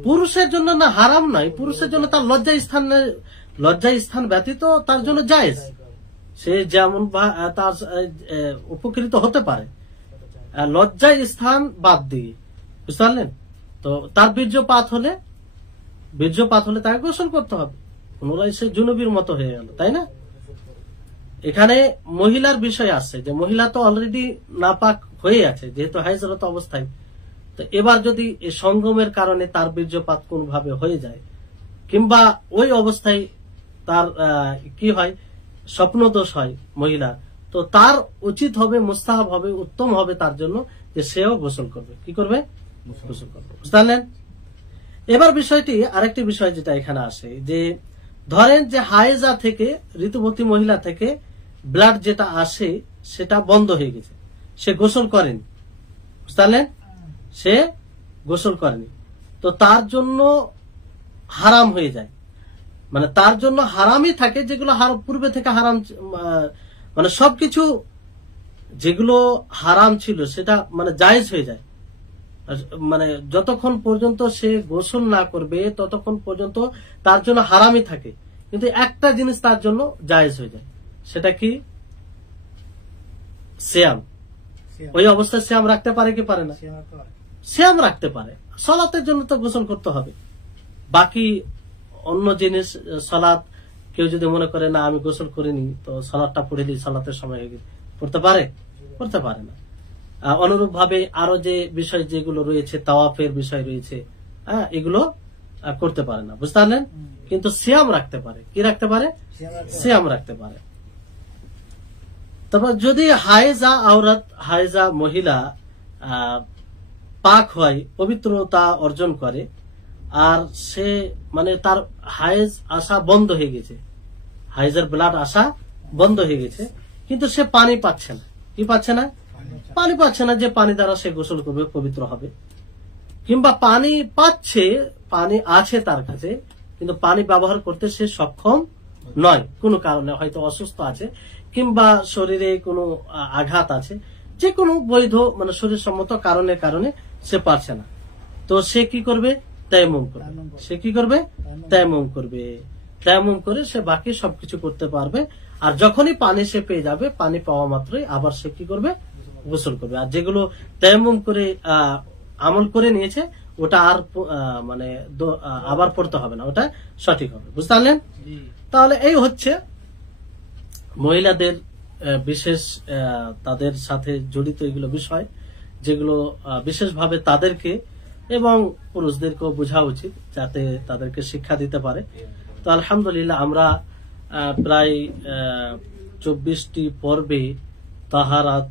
পুরুষের জন্য না হারাম নয়, পুরুষের জন্য তার লজ্জা স্থান ব্যতীত তার জন্য জায়েজ, সে যেমন তার উপকৃত হতে পারে লজ্জা স্থান বাদ দিয়ে। বুঝতে পারলেন? তো তার বীর্যপাত হলে তাকে গোসল করতে হবে, পুনরায় সে জুনুবির মতো হয়ে গেল, তাই না? এখানে মহিলার বিষয় আসছে যে মহিলা তো অলরেডি নাপাক হয়ে আছে যেহেতু হাইজরত অবস্থায়। তো এবার যদি সঙ্গমের কারণে তার বীর্যপাত কোনভাবে হয়ে যায়, কিংবা ওই অবস্থায় তার কি হয়, স্বপ্নদোষ হয় মহিলা, তো তার উচিত হবে, মুস্তাহাব হবে, উত্তম হবে তার জন্য যে সেও গোসল করবে। কি করবে? গোসল করবে। বুঝতে পারলেন? এবার বিষয়টি আরেকটি বিষয় যেটা এখানে আসে, যে ধরেন যে হায়েজা থেকে, ঋতুবতী মহিলা থেকে ব্লাড যেটা আসে সেটা বন্ধ হয়ে গেছে, সে গোসল করেনি। বুঝতে পারলেন? সে গোসল করেনি, তো তার জন্য হারাম হয়ে যায়। মানে তার জন্য হারামই থাকে যেগুলো পূর্বে থেকে হারাম, মানে সবকিছু যেগুলো হারাম ছিল সেটা মানে জায়েজ হয়ে যায়। মানে যতক্ষণ পর্যন্ত সে গোসল না করবে ততক্ষণ পর্যন্ত তার জন্য হারামই থাকে, কিন্তু একটা জিনিস তার জন্য জায়েজ হয়ে যায়, সেটা কি? সিয়াম। ওই অবস্থায় সিয়াম রাখতে পারে কি পারে না? সিয়াম রাখতে পারে। সালাতের জন্য তো গোসল করতে হবে। বাকি অন্য জিনিস, সালাত কেউ যদি মনে করে না আমি গোসল করিনি, তো সালাতটা পড়ে দিই, সালাতের সময় হয়ে গেছে, পড়তে পারে? পড়তে পারে না। অনুরূপ ভাবে আরো যে বিষয় যেগুলো রয়েছে, তাওয়াফের বিষয় রয়েছে, এগুলো করতে পারে না। বুঝতে পারলেন? কিন্তু সিয়াম রাখতে পারে। কি রাখতে পারে? সিয়াম রাখতে পারে। তারপর যদি হায়েজা মহিলা পাক হয়, পবিত্রতা অর্জন করে, আর সে মানে তার হায়েজ আসা বন্ধ হয়ে গেছে, হায়েজের ব্লাড আসা বন্ধ হয়ে গেছে, কিন্তু সে পানি পাচ্ছে না। কি পাচ্ছে না? পানি পাচ্ছে না, যে পানি দ্বারা সে গোসল করবে, পবিত্র হবে। কিংবা পানি পাচ্ছে, পানি আছে তার কাছে, কিন্তু পানি ব্যবহার করতে সে সক্ষম নয়, কোনো কারণে, হয়তো অসুস্থ আছে কিংবা শরীরে কোনো আঘাত আছে, যে কোনো বৈধ মানে শরীর সম্মত কারণে সে পারছে না, তো সে কি করবে? তায়াম্মুম করবে। সে কি করবে? তায়াম্মুম করবে। তায়াম্মুম করে সে বাকি সবকিছু করতে পারবে। আর যখনই পানি সে পেয়ে যাবে, পানি পাওয়া মাত্রই আবার সে কি করবে, গোসল করবে। আর যেগুলো তায়াম্মুম করে আমল করে নিয়েছে ওটা আর মানে আবার পড়তে হবে না, ওটা সঠিক হবে। বুঝতে পারলেন? তাহলে এই হচ্ছে মহিলাদের বিশেষ তাদের সাথে জড়িত এগুলো বিষয়, যেগুলো বিশেষভাবে তাদেরকে এবং পুরুষদেরকেও বোঝা উচিত, যাতে তাদেরকে শিক্ষা দিতে পারে। তো আলহামদুলিল্লাহ আমরা প্রায় 24টি পর্বে তাহারাত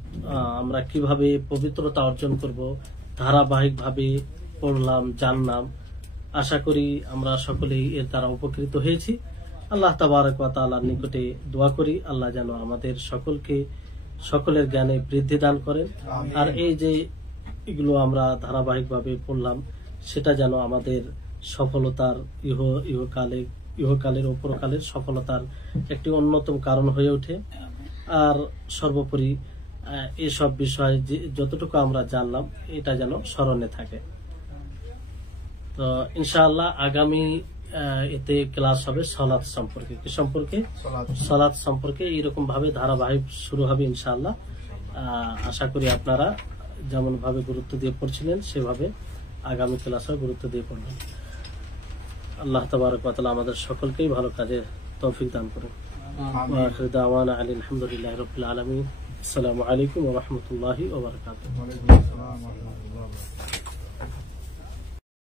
আমরা কিভাবে পবিত্রতা অর্জন করব ধারাবাহিকভাবে পড়লাম, জানলাম। আশা করি আমরা সকলেই এর দ্বারা উপকৃত হয়েছি। আল্লাহ তাবারক ওয়া তাআলার নিকটে দোয়া করি আল্লাহ যেন আমাদের সকলকে সকলের জ্ঞানে বৃদ্ধি দান করেন। আর এই যে এগুলো আমরা ধারাবাহিকভাবে পড়লাম সেটা যেন আমাদের সফলতার ইহকালের ও পরকালের সফলতার একটি অন্যতম কারণ হয়ে ওঠে। আর সর্বোপরি এসব বিষয় যতটুকু আমরা জানলাম এটা যেন স্মরণে থাকে। তো ইনশাআল্লাহ আগামী এতে ক্লাস হবে সালাত সম্পর্কে। কি সম্পর্কে? সালাত সম্পর্কে। এইরকম ভাবে ধারাবাহিক শুরু হবে ইনশাআল্লাহ। আশা করি আপনারা যেমন ভাবে গুরুত্ব দিয়ে পড়ছিলেন সেভাবে আগামী ক্লাসে গুরুত্ব দিয়ে পড়বেন। আল্লাহ তাবারক ওয়া তাআলা আমাদের সকলকেই ভালো কাজে তৌফিক দান করুন। ওয়া আখিরু দাওয়ানা আলহামদুলিল্লাহি রাব্বিল আলামিন। আসসালামু আলাইকুম ওয়া রাহমাতুল্লাহি ওয়া বারাকাতুহু।